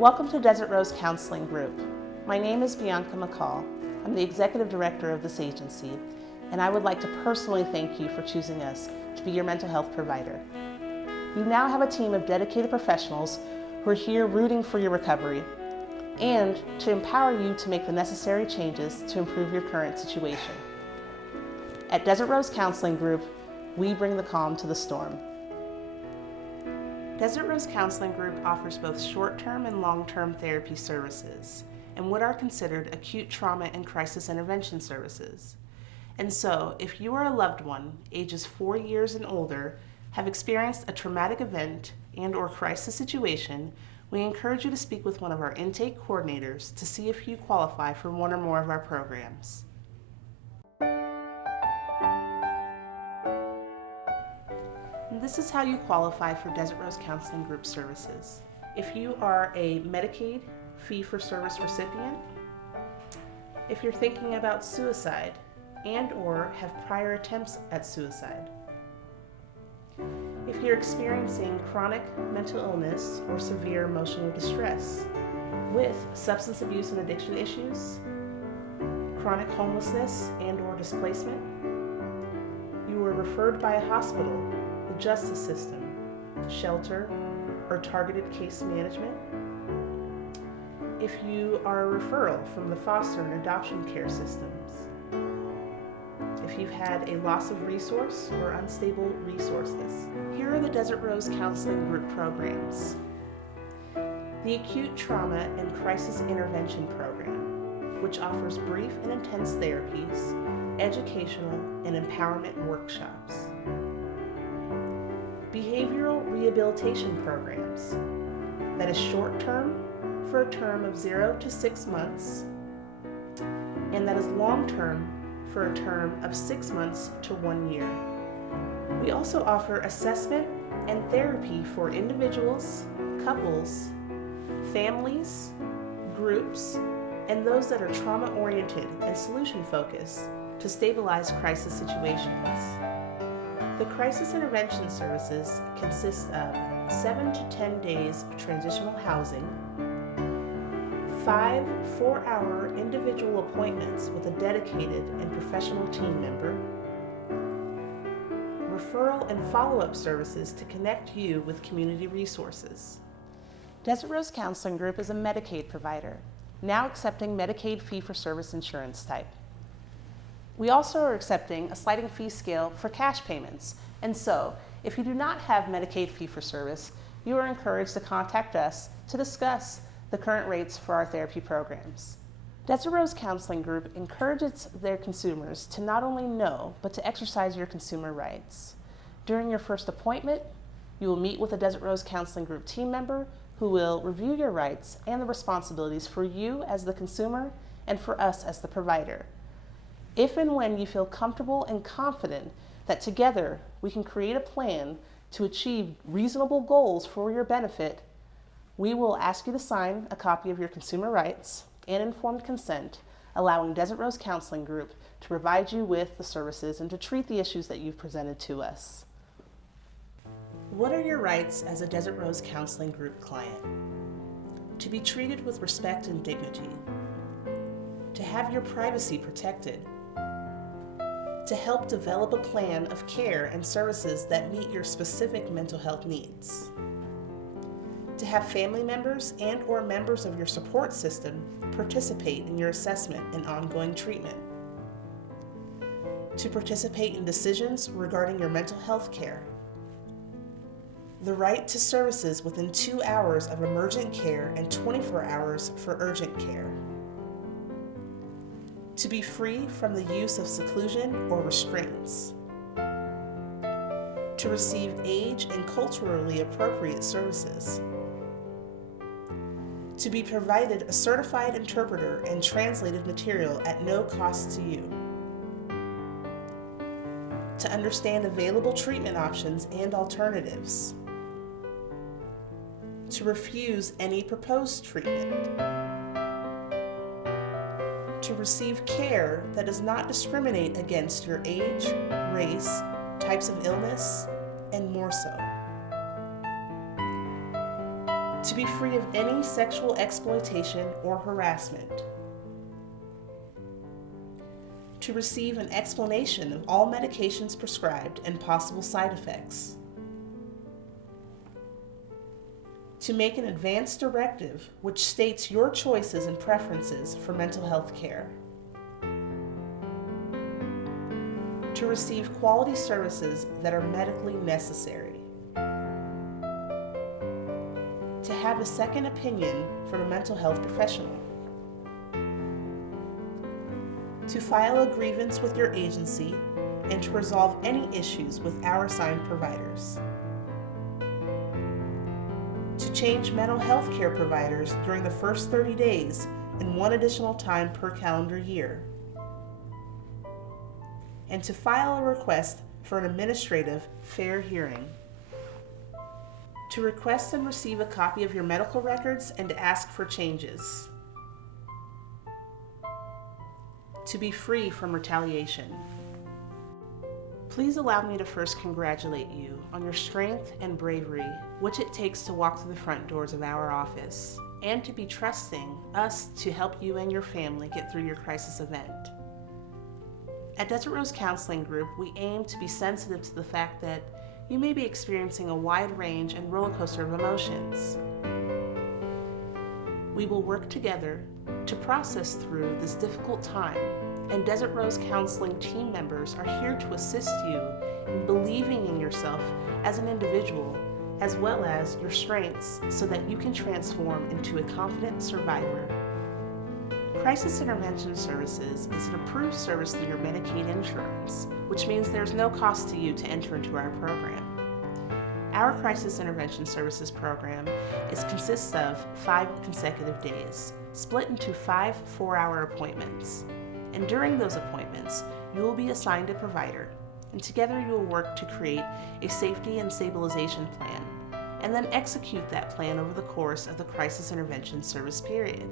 Welcome to Desert Rose Counseling Group. My name is Bianca McCall. I'm the Executive Director of this agency, and I would like to personally thank you for choosing us to be your mental health provider. You now have a team of dedicated professionals who are here rooting for your recovery and to empower you to make the necessary changes to improve your current situation. At Desert Rose Counseling Group, we bring the calm to the storm. Desert Rose Counseling Group offers both short-term and long-term therapy services and what are considered acute trauma and crisis intervention services. And so, if you are a loved one, ages 4 years and older, have experienced a traumatic event and/or crisis situation, we encourage you to speak with one of our intake coordinators to see if you qualify for one or more of our programs. And this is how you qualify for Desert Rose Counseling Group services. If you are a Medicaid fee-for-service recipient, if you're thinking about suicide and/or have prior attempts at suicide, if you're experiencing chronic mental illness or severe emotional distress with substance abuse and addiction issues, chronic homelessness and/or displacement, you were referred by a hospital, the justice system, shelter, or targeted case management, if you are a referral from the foster and adoption care systems, if you've had a loss of resource or unstable resources. Here are the Desert Rose Counseling Group programs. The Acute Trauma and Crisis Intervention Program, which offers brief and intense therapies, educational and empowerment workshops. Behavioral Rehabilitation Programs, that is short-term for a term of 0 to 6 months, and that is long-term for a term of 6 months to 1 year. We also offer assessment and therapy for individuals, couples, families, groups, and those that are trauma-oriented and solution-focused to stabilize crisis situations. The crisis intervention services consist of 7 to 10 days of transitional housing, 5 4-hour individual appointments with a dedicated and professional team member, referral and follow-up services to connect you with community resources. Desert Rose Counseling Group is a Medicaid provider, now accepting Medicaid fee-for-service insurance type. We also are accepting a sliding fee scale for cash payments, and so if you do not have Medicaid fee-for-service, you are encouraged to contact us to discuss the current rates for our therapy programs. Desert Rose Counseling Group encourages their consumers to not only know, but to exercise your consumer rights. During your first appointment, you will meet with a Desert Rose Counseling Group team member who will review your rights and the responsibilities for you as the consumer and for us as the provider. If and when you feel comfortable and confident that together we can create a plan to achieve reasonable goals for your benefit, we will ask you to sign a copy of your consumer rights and informed consent, allowing Desert Rose Counseling Group to provide you with the services and to treat the issues that you've presented to us. What are your rights as a Desert Rose Counseling Group client? To be treated with respect and dignity, to have your privacy protected, to help develop a plan of care and services that meet your specific mental health needs, to have family members and/or members of your support system participate in your assessment and ongoing treatment, to participate in decisions regarding your mental health care, the right to services within 2 hours of emergent care and 24 hours for urgent care, to be free from the use of seclusion or restraints, to receive age and culturally appropriate services, to be provided a certified interpreter and translated material at no cost to you, to understand available treatment options and alternatives, to refuse any proposed treatment, to receive care that does not discriminate against your age, race, types of illness, and more so. To be free of any sexual exploitation or harassment. To receive an explanation of all medications prescribed and possible side effects. To make an advance directive which states your choices and preferences for mental health care. To receive quality services that are medically necessary. To have a second opinion from a mental health professional. To file a grievance with your agency and to resolve any issues with our assigned providers. To change mental health care providers during the first 30 days and one additional time per calendar year. And to file a request for an administrative fair hearing. To request and receive a copy of your medical records and to ask for changes. To be free from retaliation. Please allow me to first congratulate you on your strength and bravery, which it takes to walk through the front doors of our office, and to be trusting us to help you and your family get through your crisis event. At Desert Rose Counseling Group, we aim to be sensitive to the fact that you may be experiencing a wide range and roller coaster of emotions. We will work together to process through this difficult time, and Desert Rose Counseling team members are here to assist you in believing in yourself as an individual, as well as your strengths, so that you can transform into a confident survivor. Crisis Intervention Services is an approved service through your Medicaid insurance, which means there's no cost to you to enter into our program. Our Crisis Intervention Services program consists of 5 consecutive days, split into 5 4-hour appointments. And during those appointments, you will be assigned a provider, and together you will work to create a safety and stabilization plan, and then execute that plan over the course of the Crisis Intervention Service period.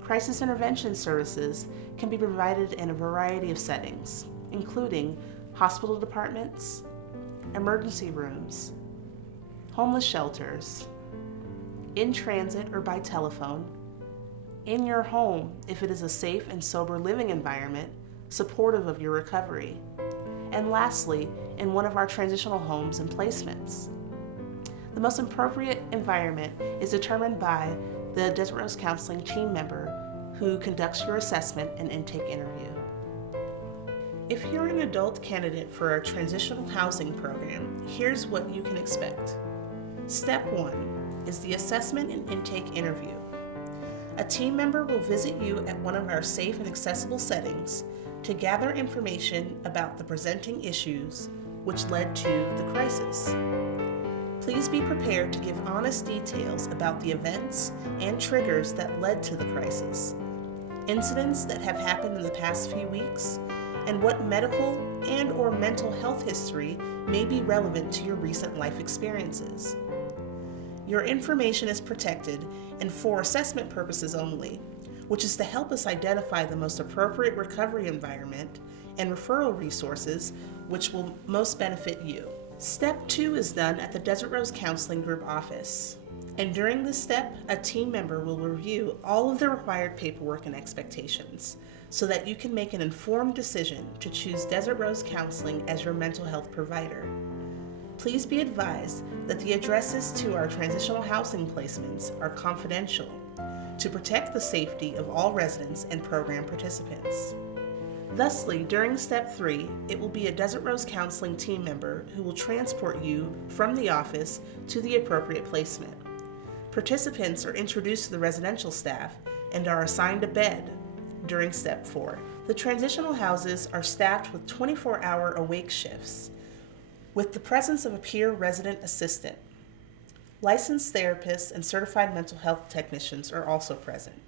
Crisis Intervention Services can be provided in a variety of settings, including hospital departments, emergency rooms, homeless shelters, in transit or by telephone, in your home if it is a safe and sober living environment supportive of your recovery, and lastly, in one of our transitional homes and placements. The most appropriate environment is determined by the Desert Rose Counseling team member who conducts your assessment and intake interview. If you're an adult candidate for our transitional housing program, here's what you can expect. Step 1 is the assessment and intake interview. A team member will visit you at one of our safe and accessible settings to gather information about the presenting issues which led to the crisis. Please be prepared to give honest details about the events and triggers that led to the crisis, incidents that have happened in the past few weeks, and what medical and/or mental health history may be relevant to your recent life experiences. Your information is protected and for assessment purposes only, which is to help us identify the most appropriate recovery environment and referral resources which will most benefit you. Step 2 is done at the Desert Rose Counseling Group office. And during this step, a team member will review all of the required paperwork and expectations so that you can make an informed decision to choose Desert Rose Counseling as your mental health provider. Please be advised that the addresses to our transitional housing placements are confidential to protect the safety of all residents and program participants. Thusly, during Step 3, it will be a Desert Rose Counseling team member who will transport you from the office to the appropriate placement. Participants are introduced to the residential staff and are assigned a bed during Step 4. The transitional houses are staffed with 24-hour awake shifts with the presence of a peer resident assistant. Licensed therapists and certified mental health technicians are also present.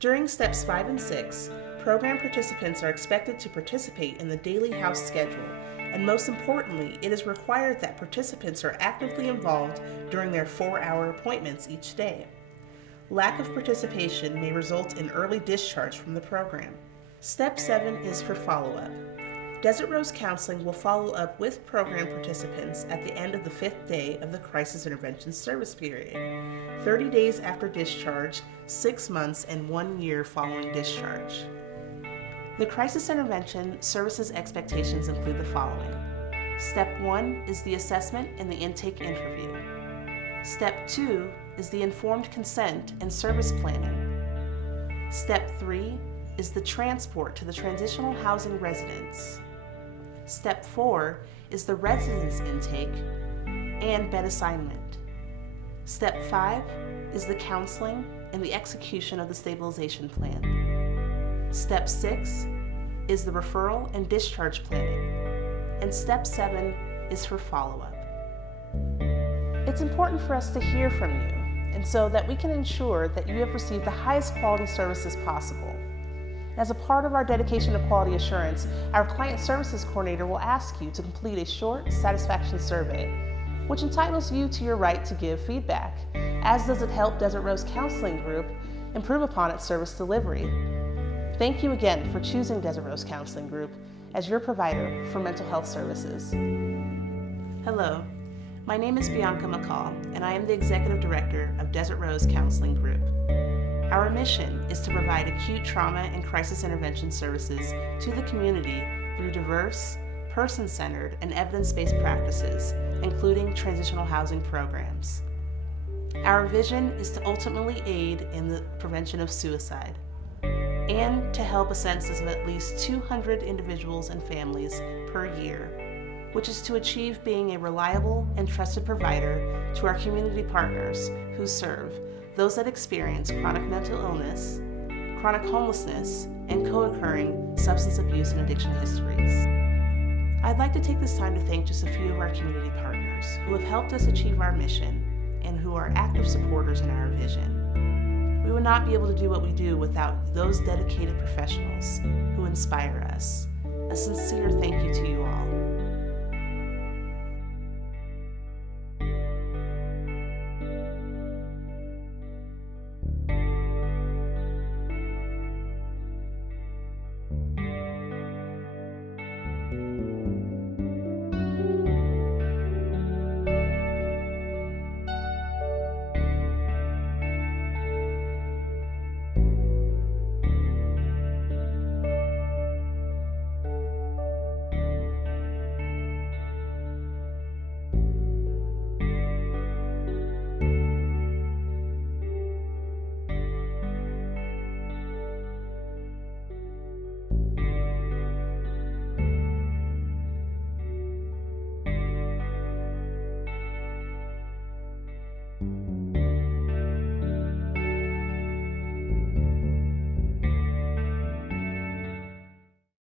During Steps 5 and 6, program participants are expected to participate in the daily house schedule, and most importantly, it is required that participants are actively involved during their 4-hour appointments each day. Lack of participation may result in early discharge from the program. Step 7 is for follow-up. Desert Rose Counseling will follow up with program participants at the end of the 5th day of the Crisis Intervention Service period, 30 days after discharge, 6 months, and 1 year following discharge. The Crisis Intervention Services expectations include the following. Step 1 is the assessment and the intake interview. Step 2 is the informed consent and service planning. Step 3 is the transport to the transitional housing residence. Step 4 is the residence intake and bed assignment. Step 5 is the counseling and the execution of the stabilization plan. Step 6 is the referral and discharge planning. And Step 7 is for follow-up. It's important for us to hear from you, and so that we can ensure that you have received the highest quality services possible. As a part of our dedication to quality assurance, our Client Services Coordinator will ask you to complete a short satisfaction survey, which entitles you to your right to give feedback, as does it help Desert Rose Counseling Group improve upon its service delivery. Thank you again for choosing Desert Rose Counseling Group as your provider for mental health services. Hello, my name is Bianca McCall, and I am the Executive Director of Desert Rose Counseling Group. Our mission is to provide acute trauma and crisis intervention services to the community through diverse, person-centered, and evidence-based practices, including transitional housing programs. Our vision is to ultimately aid in the prevention of suicide and to help a census of at least 200 individuals and families per year, which is to achieve being a reliable and trusted provider to our community partners who serve those that experience chronic mental illness, chronic homelessness, and co-occurring substance abuse and addiction histories. I'd like to take this time to thank just a few of our community partners who have helped us achieve our mission and who are active supporters in our vision. We would not be able to do what we do without those dedicated professionals who inspire us. A sincere thank you to you all.